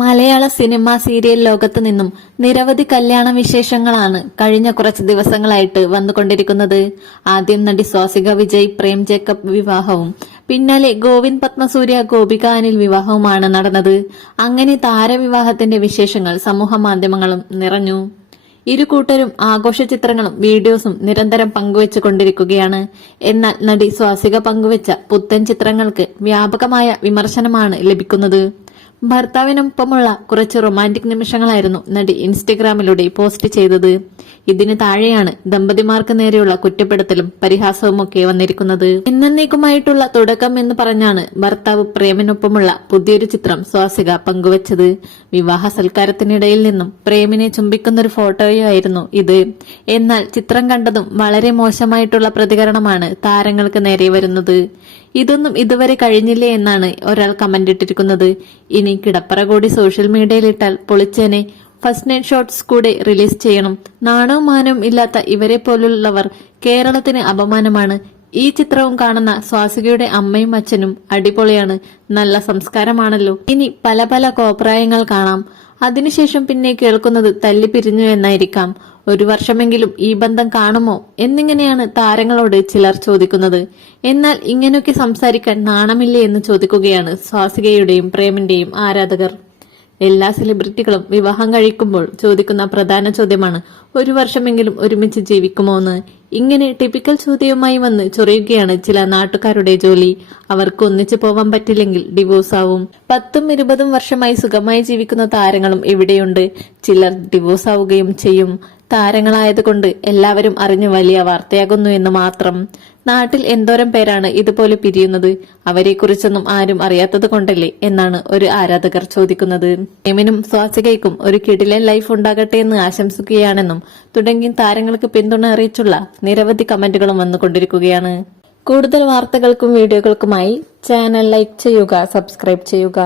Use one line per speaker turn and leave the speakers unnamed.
മലയാള cinema serial ലോകത്ത് നിന്നും നിരവധി കല്യാണ വിശേഷങ്ങളാണ് കഴിഞ്ഞ കുറച്ച് ദിവസങ്ങളായിട്ട് വന്നുകൊണ്ടിരിക്കുന്നത്. ആദ്യം നടി സ്വാസിക വിജയ് പ്രേം ജേക്കബ് വിവാഹവും പിന്നാലെ ഗോവിന്ദ് പത്മസൂര്യ ഗോപിക അനിൽ വിവാഹവുമാണ് നടന്നത്. അങ്ങനെ താരവിവാഹത്തിന്റെ വിശേഷങ്ങൾ സമൂഹ മാധ്യമങ്ങളും നിറഞ്ഞു. ഇരു കൂട്ടരും ആഘോഷ ചിത്രങ്ങളും വീഡിയോസും നിരന്തരം പങ്കുവച്ചു കൊണ്ടിരിക്കുകയാണ് എന്നാൽ നടി സ്വാസിക പങ്കുവച്ച പുത്തൻ ചിത്രങ്ങൾക്ക് വ്യാപകമായ വിമർശനമാണ് ലഭിക്കുന്നത്. ഭർത്താവിനൊപ്പമുള്ള കുറച്ച് റൊമാന്റിക് നിമിഷങ്ങളായിരുന്നു നടി ഇൻസ്റ്റഗ്രാമിലൂടെ പോസ്റ്റ് ചെയ്തത്. ഇതിന് താഴെയാണ് ദമ്പതിമാർക്ക് നേരെയുള്ള കുറ്റപ്പെടുത്തലും പരിഹാസവുമൊക്കെ വന്നിരിക്കുന്നത്. എന്നേക്കുമായിട്ടുള്ള തുടക്കം എന്ന് പറഞ്ഞാണ് ഭർത്താവ് പ്രേമിനൊപ്പമുള്ള പുതിയൊരു ചിത്രം സ്വാസിക പങ്കുവച്ചത്. വിവാഹ സൽക്കാരത്തിനിടയിൽ നിന്നും പ്രേമിനെ ചുംബിക്കുന്ന ഒരു ഫോട്ടോയായിരുന്നു ഇത്. എന്നാൽ ചിത്രം കണ്ടതും വളരെ മോശമായിട്ടുള്ള പ്രതികരണമാണ് താരങ്ങൾക്ക് നേരെ വരുന്നത്. ഇതൊന്നും ഇതുവരെ കഴിഞ്ഞില്ലേ എന്നാണ് ഒരാൾ കമന്റ് ഇട്ടിരിക്കുന്നത്. ഇനി കിടപ്പറ കൂടി സോഷ്യൽ മീഡിയയിലിട്ടാൽ പൊളിച്ചേനെ. ഫസ്റ്റ് നൈറ്റ് ഷോട്ട്സ് കൂടെ റിലീസ് ചെയ്യണം. നാണവും മാനവും ഇല്ലാത്ത ഇവരെ പോലുള്ളവർ കേരളത്തിന് അപമാനമാണ്. ഈ ചിത്രവും കാണുന്ന സ്വാസികയുടെ അമ്മയും അച്ഛനും അടിപൊളിയാണ്. നല്ല സംസ്കാരമാണല്ലോ. ഇനി പല പല കോപ്രായങ്ങൾ കാണാം. അതിനുശേഷം പിന്നെ കേൾക്കുന്നത് തല്ലി പിരിഞ്ഞു എന്നായിരിക്കാം. ഒരു വർഷമെങ്കിലും ഈ ബന്ധം കാണുമോ? എന്നിങ്ങനെയാണ് താരങ്ങളോട് ചിലർ ചോദിക്കുന്നത്. എന്നാൽ ഇങ്ങനെയൊക്കെ സംസാരിക്കാൻ നാണമില്ലേ എന്ന് ചോദിക്കുകയാണ് സ്വാസികയുടെയും പ്രേമിന്റെയും ആരാധകർ. എല്ലാ സെലിബ്രിറ്റികളും വിവാഹം കഴിക്കുമ്പോൾ ചോദിക്കുന്ന പ്രധാന ചോദ്യമാണ് ഒരു വർഷമെങ്കിലും ഒരുമിച്ച് ജീവിക്കുമോ എന്ന് ഇങ്ങനെ ടിപ്പിക്കൽ ചോദ്യവുമായി വന്ന് ചൊറിയുകയാണ് ചില നാട്ടുകാരുടെ ജോലി. അവർക്ക് ഒന്നിച്ചു പോവാൻ പറ്റില്ലെങ്കിൽ ഡിവോഴ്സ് ആവും. പത്തും ഇരുപതും വർഷമായി സുഖമായി ജീവിക്കുന്ന താരങ്ങളും ഇവിടെയുണ്ട്. ചിലർ ഡിവോഴ്സ് ആവുകയും ചെയ്യും. താരങ്ങളായതുകൊണ്ട് എല്ലാവരും അറിഞ്ഞു വലിയ വാർത്തയാകുന്നു എന്ന് മാത്രം. നാട്ടിൽ എന്തോരം പേരാണ് ഇതുപോലെ പിരിയുന്നത്? അവരെക്കുറിച്ചൊന്നും ആരും അറിയാത്തത് കൊണ്ടല്ലേ എന്നാണ് ഒരു ആരാധകർ ചോദിക്കുന്നത്. എമിനും സ്വാസികയ്ക്കും ഒരു കിടിലൻ ലൈഫ് ഉണ്ടാകട്ടെ എന്ന് ആശംസിക്കുകയാണെന്നും തുടങ്ങി താരങ്ങൾക്ക് പിന്തുണ അറിയിച്ചുള്ള നിരവധി കമന്റുകളും വന്നുകൊണ്ടിരിക്കുകയാണ്. കൂടുതൽ വാർത്തകൾക്കും വീഡിയോകൾക്കുമായി ചാനൽ ലൈക്ക് ചെയ്യുക സബ്സ്ക്രൈബ് ചെയ്യുക.